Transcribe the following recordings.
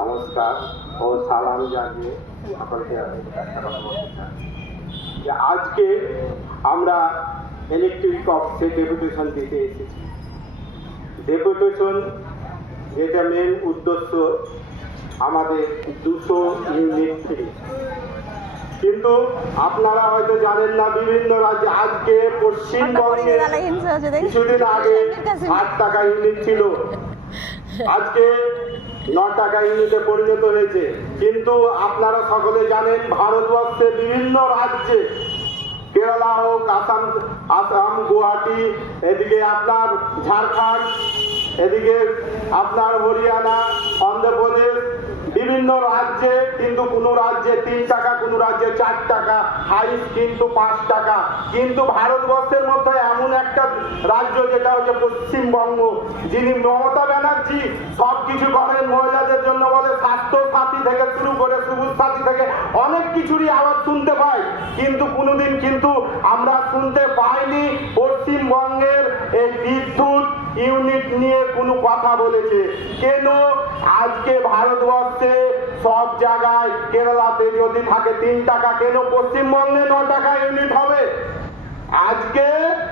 নমস্কার ও সালাম জানিয়ে আজকে আমরা ইলেকট্রিক অফিসে ডেপুটেশন দিতে এসেছি। ডেপুটেশন যেটা মেন উদ্দেশ্য আমাদের 200 ইউনিট ফ্রি, কিন্তু আপনারা হয়তো জানেন না বিভিন্ন রাজ্যে আজকে পশ্চিমবঙ্গে কিছুদিন আগে 8 টাকা ইউনিট ছিল, আজকে 9 টাকা ইউনিটে পরিণত হয়েছে। কিন্তু আপনারা সকলে জানেন ভারতবর্ষে বিভিন্ন রাজ্যে, কেরালা হোক, আসাম, গুয়াহাটি, এদিকে আপনার ঝাড়খণ্ড, এদিকে আপনার হরিয়ানা, অন্ধ্রপ্রদেশ, বিভিন্ন রাজ্যে কিন্তু কোনো রাজ্যে 3 টাকা, কোনো রাজ্যে 4 টাকা, হাইস কিন্তু 5 টাকা। কিন্তু ভারতবর্ষের মধ্যে এমন একটা রাজ্য যেটা হচ্ছে পশ্চিমবঙ্গ, যিনি মমতা ব্যানার্জি সব কিছু করেন মহিলাদের জন্য, বলে স্বাস্থ্য সাথী থেকে শুরু করে সবুজ সাথী থেকে অনেক কিছুরই আওয়াজ শুনতে পাই, কিন্তু কোনোদিন কিন্তু আমরা শুনতে পাইনি পশ্চিমবঙ্গের এই বিদ্যুৎ ইউনিট নিয়ে কোনো কথা বলেছে। কেন আজকে ভারতবর্ষে সব জায়গায়, কেরালাতে যদি থাকে 3 টাকা, কেন পশ্চিমবঙ্গে 9 টাকা ইউনিট হবে? আজকে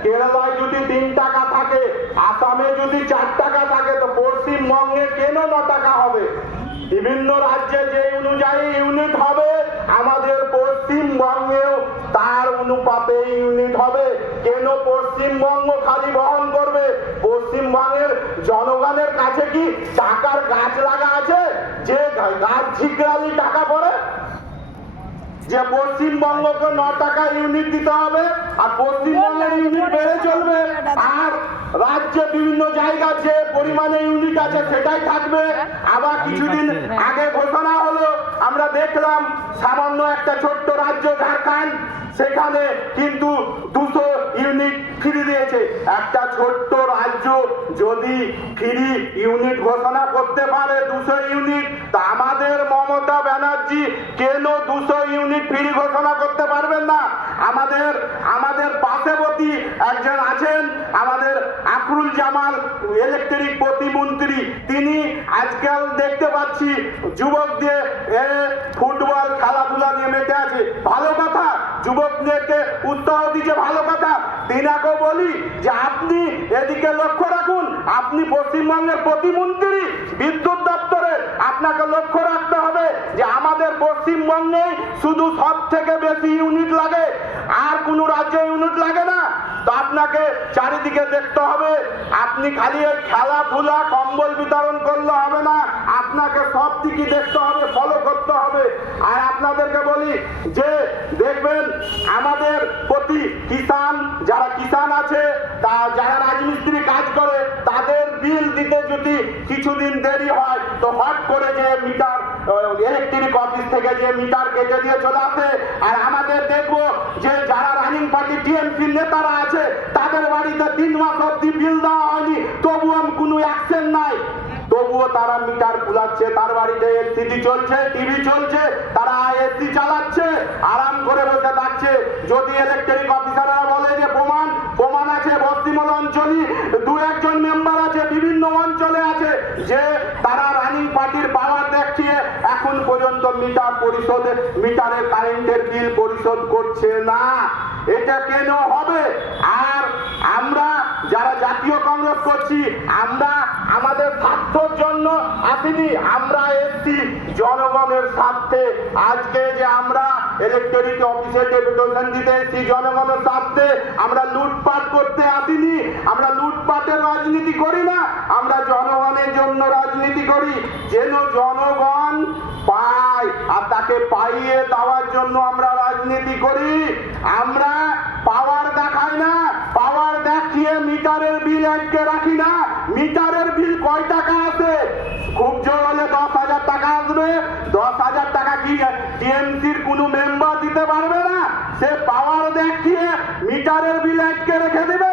কেরালায় যদি 3 টাকা থাকে, আসামে যদি 4 টাকা থাকে, তো পশ্চিমবঙ্গে কেন 9 টাকা হবে? বিভিন্ন রাজ্যে যে অনুযায়ী ইউনিট হবে, আমাদের পশ্চিমবঙ্গেও তার অনুপাতে ইউনিট হবে। কেন পশ্চিমবঙ্গ খালি বহন করবে? পশ্চিমবঙ্গের জনগণের কাছে কি টাকার গাছ লাগা আছে যে গাছ ঝিকরালি টাকা পড়ে যে পশ্চিমবঙ্গকে 9 টাকা ইউনিট দিতে হবে আর পশ্চিমবঙ্গের ইউনিট বেড়ে চলবে, আর রাজ্যে বিভিন্ন জায়গা যে পরিমাণে ইউনিট আছে সেটাই থাকবে? আবার কিছুদিন আগে ঘোষণা হলো, আমরা দেখলাম সামান্য একটা ছোট্ট রাজ্য ঝাড়খণ্ড, সেখানে কিন্তু 200 ইউনিট ফ্রি দিয়েছে। একটা ছোট্ট রাজ্য যদি ফ্রি ইউনিট ঘোষণা করতে পারে 200 ইউনিট, তা আমাদের মমতা ব্যানার্জি কেন 200 ইউনিট ফ্রি ঘোষণা করতে পারবেন না? আমাদের পার্শ্ববর্তী একজন আছেন, আমাদের আখরুল জামাল, ইলেকট্রিক প্রতিমন্ত্রী, তিনি আজকাল দেখতে পাচ্ছি যুবকদের ফুটবল খেলাধুলা নিয়ে মেতে আছে, ভালো কথা, যুবকদেরকে উৎসাহ দিচ্ছে, ভালো কথা। তিনাকে বলি যে আপনি এদিকে লক্ষ্য রাখুন, আপনি পশ্চিমবঙ্গের প্রতিমন্ত্রী বিদ্যুৎ দপ্তরের, আপনাকে লক্ষ্য রাখতে হবে যে আমাদের পশ্চিমবঙ্গে শুধু সব থেকে বেশি ইউনিট লাগে, আর কোন রাজ্যে ইউনিট লাগে না। তো আপনাকে চারিদিকে দেখতে হবে, আপনি খালি ওই খেলাধুলা কম্বল বিতরণ করলে হবে না, আপনাকে সব দিকে দেখতে হবে, ফলো করতে হবে। আর আপনাদেরকে বলি যে দেখবেন আমাদের প্রতি কিষান, যারা কিষান আছে, যারা রাজমিস্ত্রি কাজ করে, তাদের বিল দিতে যদি কিছুদিন দেরি হয়, তো হট করে যে মিটার ইলেকট্রিক অফিস থেকে যে মিটার কেটে দিয়ে চলে আসে। আর আমাদের দেখবো যে যারা রানিং পার্টি টিএমসি নেতারা আছে, তাদের বাড়িতে 3 মাস অব্দি বিল দেওয়া হয়নি, তবুও কোনো অ্যাকশন নাই, তবুও তারা মিটার খুলাচ্ছে, তার বাড়িতে এলসিডি চলছে, টিভি চলছে, তারা এসি চালাচ্ছে, আরাম করে বসে থাকছে। যদি ইলেকট্রিক অফিসাররা বলে যে প্রমাণ আছে, বস্তিমল অঞ্চলে 2-1 মেম্বার আছে, বিভিন্ন অঞ্চলে আছে, যে তারা রানিং পার্টির পাওয়ার দেখিয়ে এখন পর্যন্ত মিটারের কারেন্টের বিল পরিশোধ করছে না, এটা কেন হবে? আর আমরা যারা জাতীয় কংগ্রেস করছি, আমরা আমাদের স্বার্থের জন্য আসিনি, আমরা এসছি জনগণের স্বার্থে। আজকে যে আমরা ইলেকট্রিক অফিসে ডেপুটেশন দিতে এসছি জনগণের স্বার্থে, আমরা লুটপাট করতে আসিনি, আমরা লুটপাটের রাজনীতি করি না, আমরা জনগণের জন্য রাজনীতি করি, যেন জনগণ পায়, আর তাকে পাইয়ে দেওয়ার জন্য আমরা রাজনীতি করি। আমরা পাওয়ার দেখাই না, পাওয়ার দেখিয়ে মিটারের বিল আটকে রাখি না। মিটারের বিল কয় টাকা আছে? খুব জোর হলে 10,000 টাকা আসবে। 10,000 টাকা কি টিএমসির কোনো মেম্বার দিতে পারবে না? সে পাওয়ার দেখিয়ে মিটারের বিল আটকে রেখে দেবে?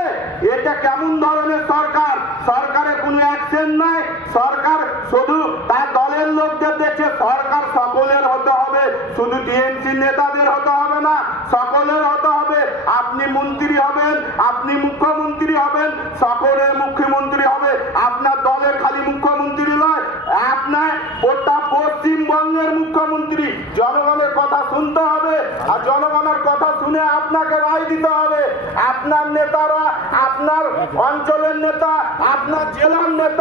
এটা কেমন ধরনের সরকার? সরকারের কোনো অ্যাকশন নাই, সরকার শুধু তার দলের লোকদের দেখছে। সরকার সকলের হতে হবে, শুধু টিএমসি নেতাদের হতে হবে না, সকলের হতে হবে। আপনি মন্ত্রী হবেন, আপনি মুখ্যমন্ত্রী হবেন, সকলের মুখ্যমন্ত্রী হবে। আপনার দলের খালি মুখ্যমন্ত্রী নয়, আপনার গোটা পশ্চিমবঙ্গের মুখ্যমন্ত্রী। জনগণের কথা শুনতে হবে, আর জনগণের কথা শুনে আপনাকে রায় দিতে হবে। আপনার নেতারা, আপনার অঞ্চলের নেতা, আপনার জেলার নেতা